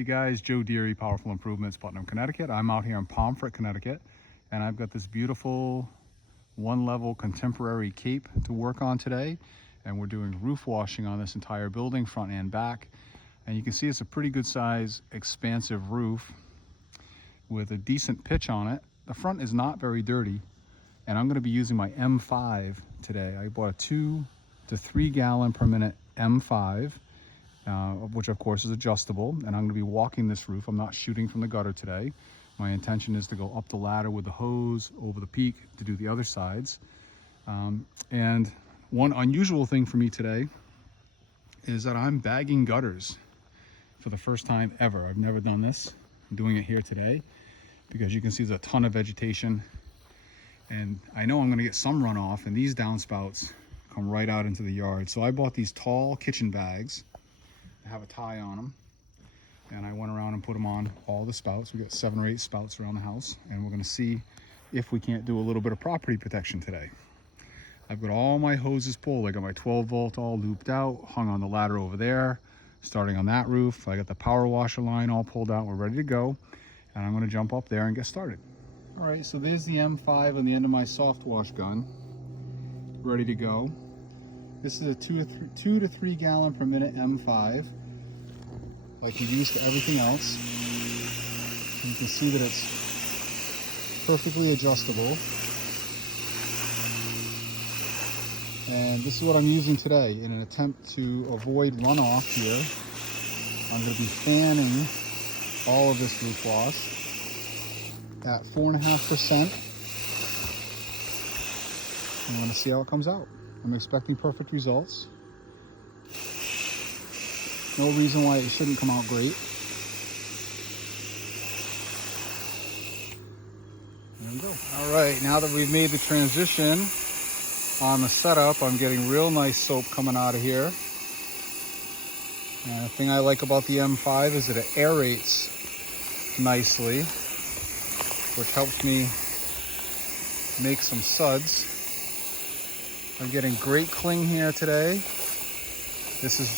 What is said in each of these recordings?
Hey guys, Joe Deary, Powerful Improvements, Putnam, Connecticut. I'm out here in Pomfret, Connecticut, and I've got this beautiful one-level contemporary cape to work on today. And we're doing roof washing on this entire building, front and back. And you can see it's a pretty good size, expansive roof with a decent pitch on it. The front is not very dirty, and I'm gonna be using my M5 today. I bought a 2 to 3 gallon per minute M5. Which of course is adjustable, and I'm going to be walking this roof. I'm not shooting from the gutter today. My intention is to go up the ladder with the hose over the peak to do the other sides. And one unusual thing for me today is that I'm bagging gutters for the first time ever. I've never done this. I'm doing it here today because you can see there's a ton of vegetation, and I know I'm going to get some runoff, and these downspouts come right out into the yard. So I bought these tall kitchen bags. Have a tie on them, and I went around and put them on all the spouts. We got 7 or 8 spouts around the house, and we're going to see if we can't do a little bit of property protection today. I've got all my hoses pulled. I got my 12 volt all looped out, hung on the ladder over there, starting on that roof. I got the power washer line all pulled out. We're ready to go, and I'm going to jump up there and get started. All right, so there's the M5 on the end of my soft wash gun, ready to go. This is a 2 to 3 gallon per minute M5, like you use to everything else. You can see that it's perfectly adjustable. And this is what I'm using today in an attempt to avoid runoff here. I'm going to be fanning all of this roof wash at 4.5%. I'm going to see how it comes out. I'm expecting perfect results. No reason why it shouldn't come out great. There we go. All right, now that we've made the transition on the setup, I'm getting real nice soap coming out of here. And the thing I like about the M5 is that it aerates nicely, which helps me make some suds. I'm getting great cling here today. This is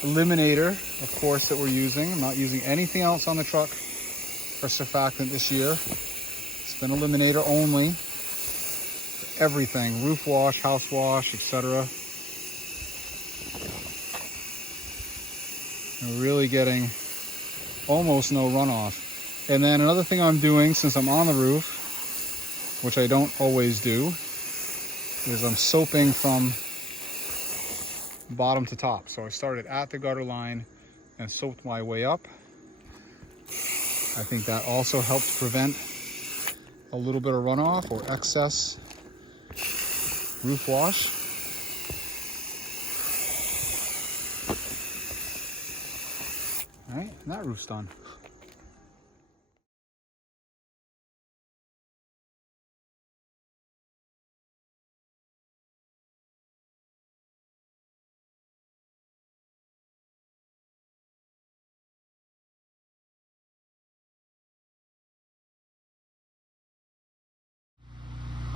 Eliminator, of course, that we're using. I'm not using anything else on the truck for surfactant this year. It's been Eliminator only for everything, roof wash, house wash, etc. We're really getting almost no runoff. And then another thing I'm doing, since I'm on the roof, which I don't always do, is I'm soaping from bottom to top. So I started at the gutter line and soaped my way up. I think that also helps prevent a little bit of runoff or excess roof wash. All right, and that roof's done.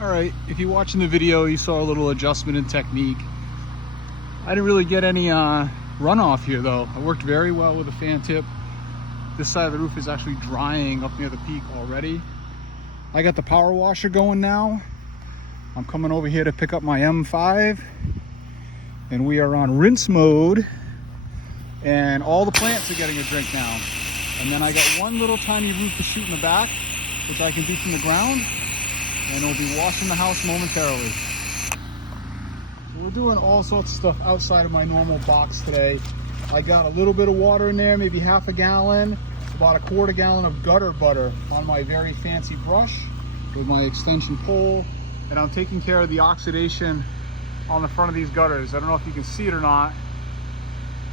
All right, if you're watching the video, you saw a little adjustment in technique. I didn't really get any runoff here though. I worked very well with a fan tip. This side of the roof is actually drying up near the peak already. I got the power washer going now. I'm coming over here to pick up my M5, and we are on rinse mode, and all the plants are getting a drink now. And then I got one little tiny roof to shoot in the back, which I can do from the ground, and we'll be washing the house momentarily. We're doing all sorts of stuff outside of my normal box today. I got a little bit of water in there, maybe half a gallon, about a quarter gallon of gutter butter on my very fancy brush with my extension pole, and I'm taking care of the oxidation on the front of these gutters. I don't know if you can see it or not,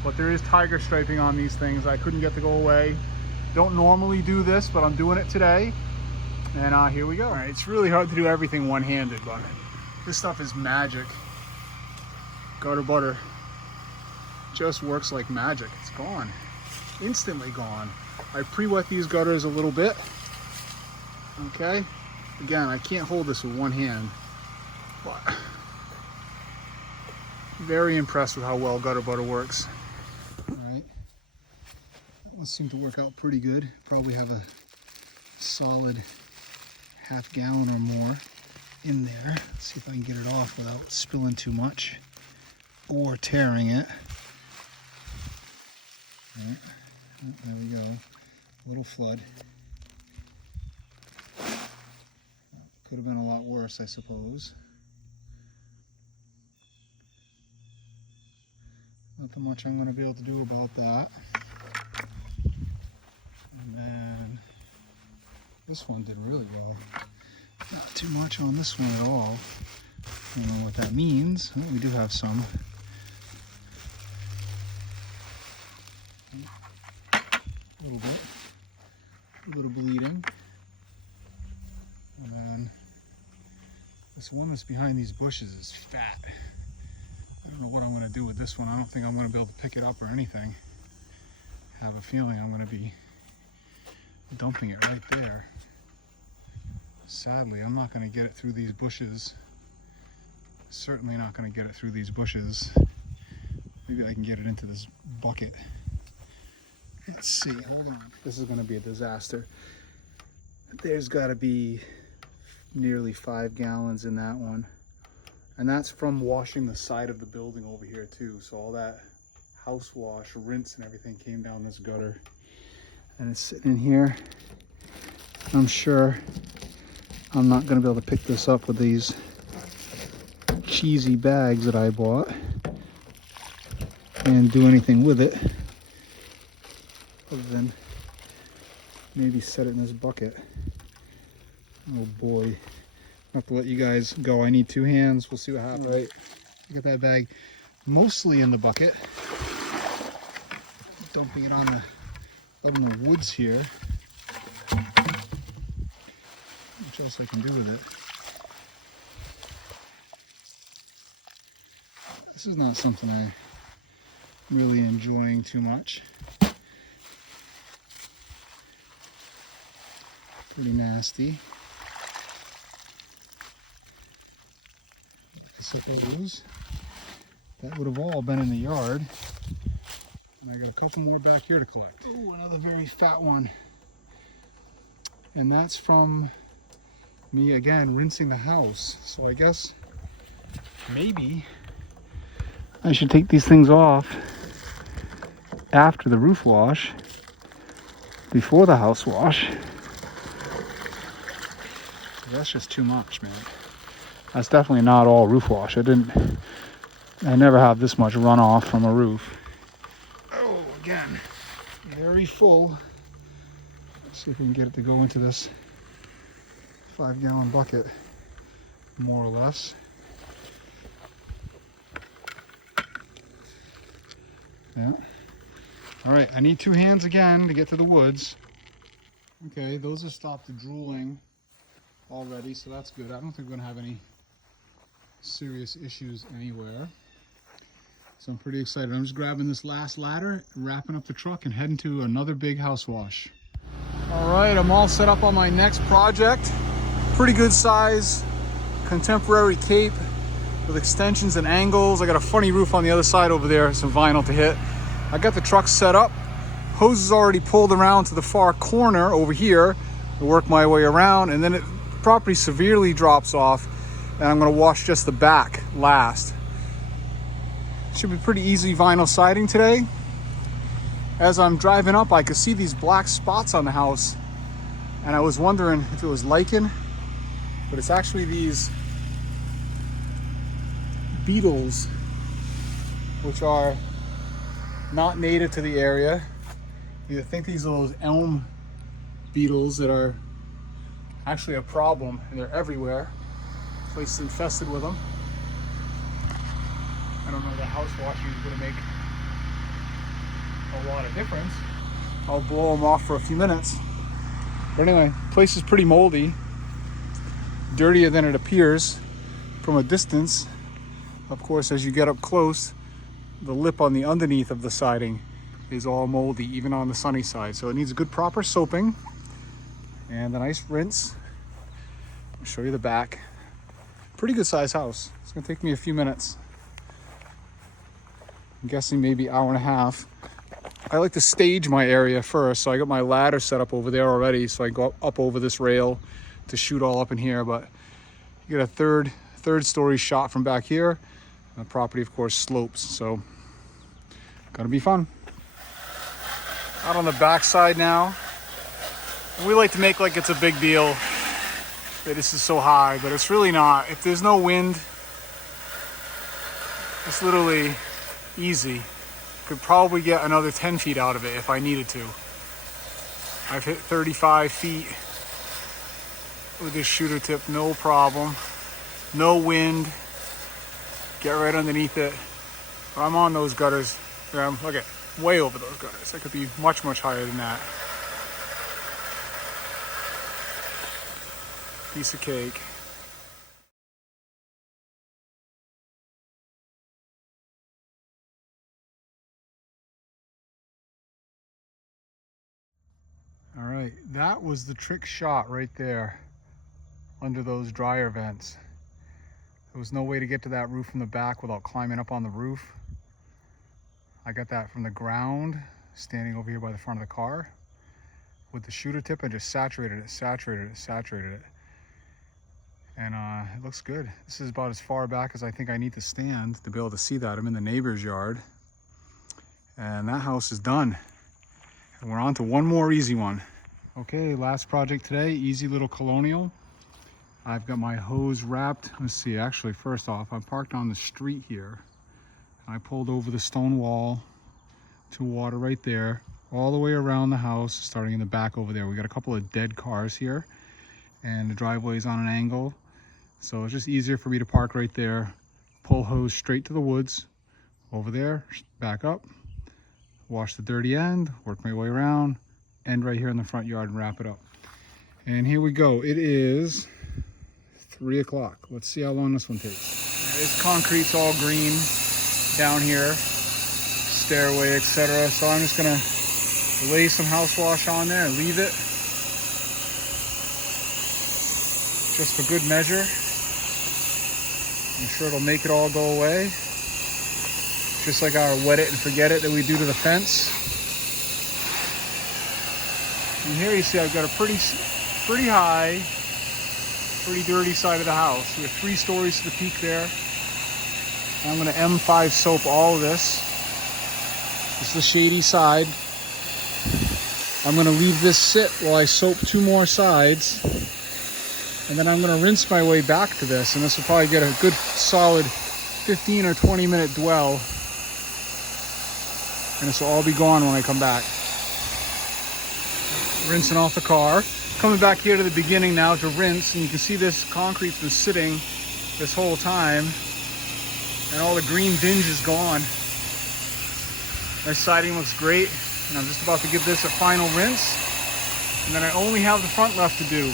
but there is tiger striping on these things. I couldn't get to go away. Don't normally do this, but I'm doing it today. And here we go. All right, it's really hard to do everything one-handed, but this stuff is magic. Gutter butter just works like magic. It's gone, instantly gone. I pre-wet these gutters a little bit. Okay, again, I can't hold this with one hand, but very impressed with how well gutter butter works. All right, that one's seemed to work out pretty good. Probably have a solid half gallon or more in there. Let's see if I can get it off without spilling too much or tearing it. Right. There we go. A little flood. Could have been a lot worse, I suppose. Nothing much I'm going to be able to do about that. And then this one did really well. Not too much on this one at all. I don't know what that means. Well, we do have some. A little bit. A little bleeding. And then this one that's behind these bushes is fat. I don't know what I'm going to do with this one. I don't think I'm going to be able to pick it up or anything. I have a feeling I'm going to be dumping it right there. Sadly, I'm not going to get it through these bushes. Certainly not going to get it through these bushes. Maybe I can get it into this bucket. Let's see, hold on. This is going to be a disaster. There's got to be nearly 5 gallons in that one. And that's from washing the side of the building over here too. So all that house wash, rinse and everything came down this gutter. And it's sitting in here. I'm sure I'm not going to be able to pick this up with these cheesy bags that I bought and do anything with it other than maybe set it in this bucket. Oh boy. I have to let you guys go. I need 2 hands. We'll see what happens. All right. Get that bag mostly in the bucket. Dumping it on out in the woods here. What else I can do with it? This is not something I'm really enjoying too much. Pretty nasty. I suppose that would have all been in the yard. And I got a couple more back here to collect. Oh, another very fat one. And that's from me again rinsing the house. So I guess maybe I should take these things off after the roof wash, before the house wash. That's just too much, man. That's definitely not all roof wash. I never have this much runoff from a roof. Oh, again, very full. Let's see if we can get it to go into this 5-gallon bucket, more or less. Yeah. All right, I need 2 hands again to get to the woods. Okay, those have stopped drooling already, so that's good. I don't think we're gonna have any serious issues anywhere. So I'm pretty excited. I'm just grabbing this last ladder, wrapping up the truck, and heading to another big house wash. All right, I'm all set up on my next project. Pretty good size contemporary cape with extensions and angles. I got a funny roof on the other side over there, some vinyl to hit. I got the truck set up. Hose is already pulled around to the far corner over here to work my way around, and then the property severely drops off, and I'm going to wash just the back last. Should be pretty easy vinyl siding today. As I'm driving up, I could see these black spots on the house, and I was wondering if it was lichen, but it's actually these beetles, which are not native to the area. You think these are those elm beetles that are actually a problem, and they're everywhere. The place is infested with them. I don't know if the house washing is going to make a lot of difference. I'll blow them off for a few minutes. But anyway, the place is pretty moldy, dirtier than it appears from a distance. Of course, as you get up close, the lip on the underneath of the siding is all moldy, even on the sunny side. So it needs a good proper soaping and a nice rinse. I'll show you the back. Pretty good size house. It's gonna take me a few minutes. I'm guessing maybe hour and a half I like to stage my area first. So I got my ladder set up over there already, so I go up over this rail to shoot all up in here. But you get a third story shot from back here. The property, of course, slopes, so gonna be fun. Out on the back side now. We like to make like it's a big deal that this is so high, but it's really not. If there's no wind, it's literally easy. Could probably get another 10 feet out of it if I needed to. I've hit 35 feet with this shooter tip, no problem. No wind. Get right underneath it. But I'm on those gutters. Look at way over those gutters. I could be much, much higher than that. Piece of cake. All right, that was the trick shot right there under those dryer vents. There was no way to get to that roof from the back without climbing up on the roof. I got that from the ground, standing over here by the front of the car. With the shooter tip, I just saturated it. And it looks good. This is about as far back as I think I need to stand to be able to see that. I'm in the neighbor's yard. And that house is done. And we're on to one more easy one. Okay, last project today, easy little colonial. I've got my hose wrapped. Let's see, actually, first off, I'm parked on the street here. I pulled over the stone wall to water right there, all the way around the house, starting in the back over there. We got a couple of dead cars here, and the driveway's on an angle. So it's just easier for me to park right there, pull hose straight to the woods, over there, back up, wash the dirty end, work my way around, end right here in the front yard and wrap it up. And here we go. It is 3 o'clock. Let's see how long this one takes. This concrete's all green down here, stairway, etc. So I'm just gonna lay some house wash on there and leave it just for good measure. I'm sure it'll make it all go away. Just like our wet it and forget it that we do to the fence. And here you see I've got a pretty high, pretty dirty side of the house. We have 3 stories to the peak there. And I'm gonna M5 soap all of this. This is the shady side. I'm gonna leave this sit while I soap 2 more sides. And then I'm gonna rinse my way back to this. And this will probably get a good solid 15 or 20 minute dwell. And this will all be gone when I come back. Rinsing off the car. Coming back here to the beginning now to rinse. And you can see this concrete's been sitting this whole time. And all the green dinge is gone. My siding looks great. And I'm just about to give this a final rinse. And then I only have the front left to do.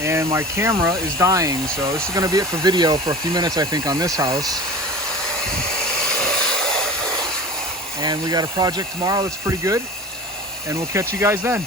And my camera is dying. So this is gonna be it for video for a few minutes, I think, on this house. And we got a project tomorrow that's pretty good. And we'll catch you guys then.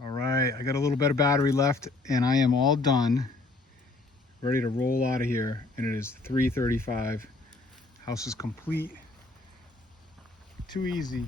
All right, I got a little bit of battery left and I am all done, ready to roll out of here. And it is 3:35. House is complete. Too easy.